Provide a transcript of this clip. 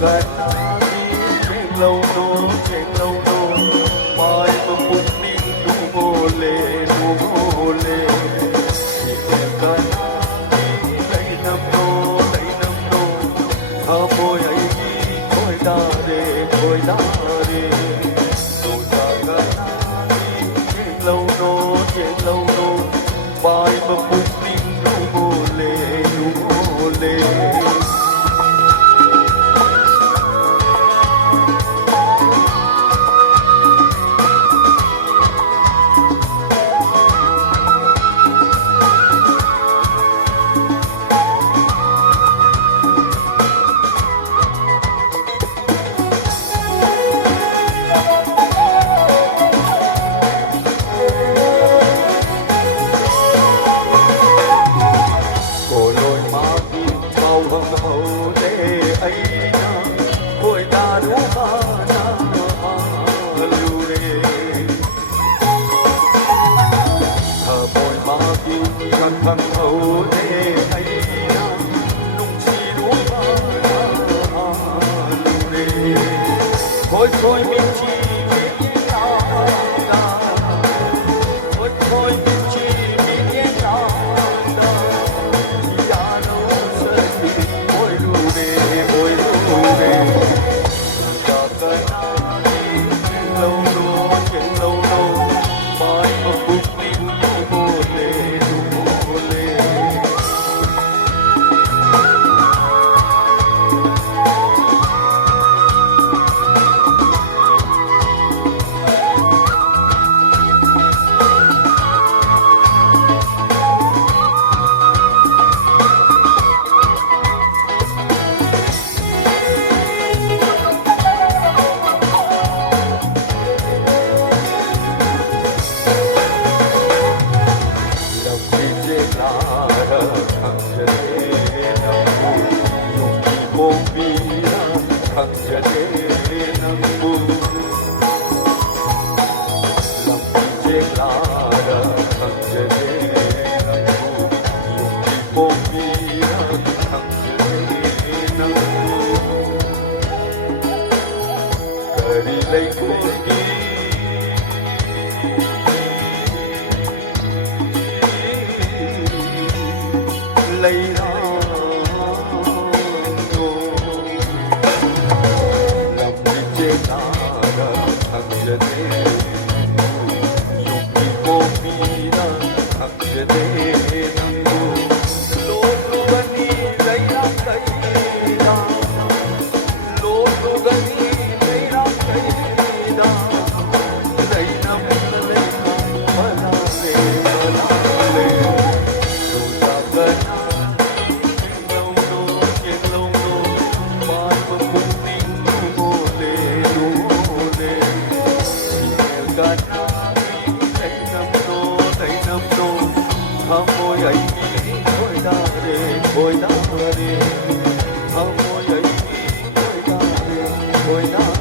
kanani trên lâu nô mai mà phút đi nu mole kanani lấy năm nô môi ấy khôi đa re tu ta kanani trên lâu nô mai mà phút đi nu mole thằng hậu thế ấy nung chi đúa thôi mình chỉ biết thôi mình chỉ biết ya no sẽ đi ôi lu đề ta kanani lâu nô mai mà phút đi lấy ra lòng đi trên ara thằng jane yuki komina thằng jane nangu lolo gani lấy ra lolo gani lấy ra lấy năm bala le tu ta gana môi ấy khôi đa re khôi đa